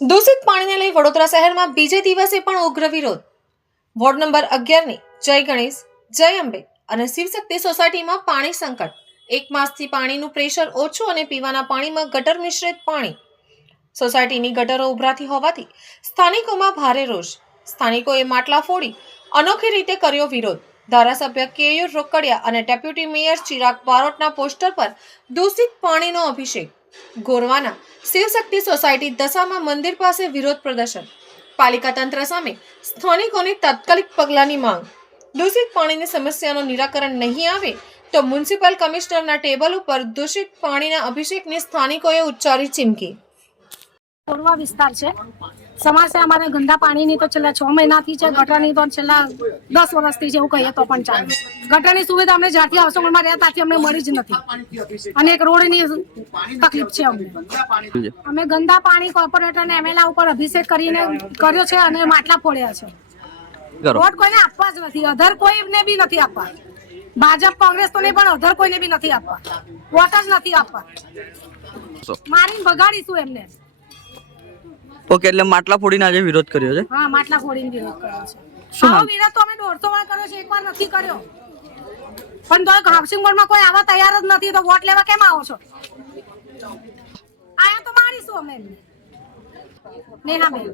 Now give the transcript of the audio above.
દૂષિત પાણીને લઈ વડોદરા શહેરમાં બીજે દિવસે પણ ઉગ્ર વિરોધ. વોર્ડ નંબર 11ની જય ગણેશ, જય અંબે અને શિવશક્તિ સોસાયટીમાં પાણી સંકટ. એક માસથી પાણીનું પ્રેશર ઓછું અને પીવાના પાણીમાં ગટર મિશ્રિત પાણી. સોસાયટીની ગટરો ઉભરાતી હોવાથી સ્થાનિકોમાં ભારે રોષ. સ્થાનિકોએ માટલા ફોડી અનોખી રીતે કર્યો વિરોધ. ધારાસભ્ય કેયુર રોકડિયા અને ડેપ્યુટી મેયર ચિરાગ બારોટના પોસ્ટર પર દૂષિત પાણીનો અભિષેક. ગોરવાના શિવશક્તિ સોસાયટી દશામાં મંદિર પાસે વિરોધ પ્રદર્શન. પાલિકા તંત્ર સામે સ્થાનિકોની તાત્કાલિક પગલાંની માંગ. દૂષિત પાણીની સમસ્યાનું નિરાકરણ નહીં આવે તો મ્યુનિસિપલ કમિશનરના ટેબલ ઉપર દૂષિત પાણીના અભિષેકની સ્થાનિકોએ ઉચ્ચારી ચીમકી. કોરવા વિસ્તાર છે. સમસ્યા અમારે ગંદા પાણીની તો છેલ્લા 6 મહિનાથી છે, ગટરની તો છેલ્લા 10 વર્ષથી છે એવું કહીએ તો પણ ચાલે. ગટરની સુવિધા અમને જ્યારથી આવસોમાં રહ્યા ત્યાંથી અમને મળી જ નથી અને એક રોડની તકલીફ છે અમને. અમે ગંદા પાણી કોર્પોરેટર અને એમએલએ ઉપર અભિષેક કરીને કર્યો છે અને માટલા ફોડ્યા છે. વોટ કોઈને આપવા જ નથી, અધર કોઈને બી નથી આપવા. ભાજપ કોંગ્રેસ તો નહીં પણ અધર કોઈને બી નથી આપવા. વોટ જ નથી આપવા. મારીને બગાડીશું એમને. ઓકે, એટલે માટલા ફોડીને આજે વિરોધ કર્યો છે. હા, માટલા ફોડીને વિરોધ કર્યો છે. શું આવો વિરોધ તો અમે 150 વાર કર્યો છે, એકવાર નથી કર્યો. પણ તો હાઉસિંગ બોર્ડમાં કોઈ આવવા તૈયાર જ નથી, તો વોટ લેવા કેમ આવો છો? આયા તો મારીશું અમે એમને. નેહાબેન.